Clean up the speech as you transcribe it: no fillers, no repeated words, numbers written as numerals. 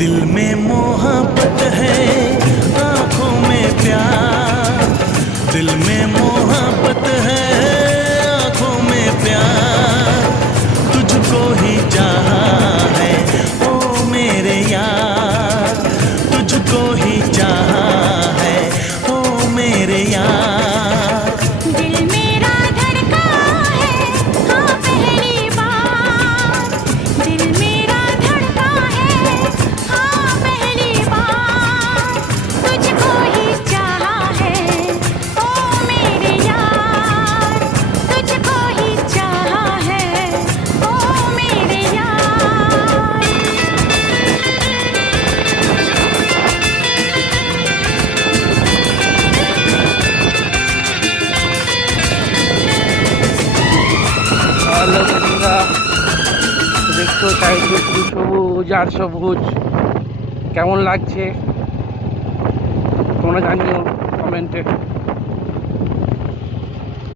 दिल में मोहब्बत है, आंखों में प्यार। दिल में मोहब्बत है, आंखों में प्यार। तुझको ही चाहा है ओ मेरे यार, तुझको ही चाहा है ओ मेरे यार। दिल मेरा धड़का है हाँ पहली बार, दिल मेरा धड़का है हाँ पहली बार। तुझको ही चाहा है ओ मेरे यार, तुझको ही चाहा है ओ मेरे यार। হ্যালো বন্ধুরা, দেখছো চারিদিকে শুধু সবুজ আর সবুজ। কেমন লাগছে তোমরা জানিও কমেন্টে।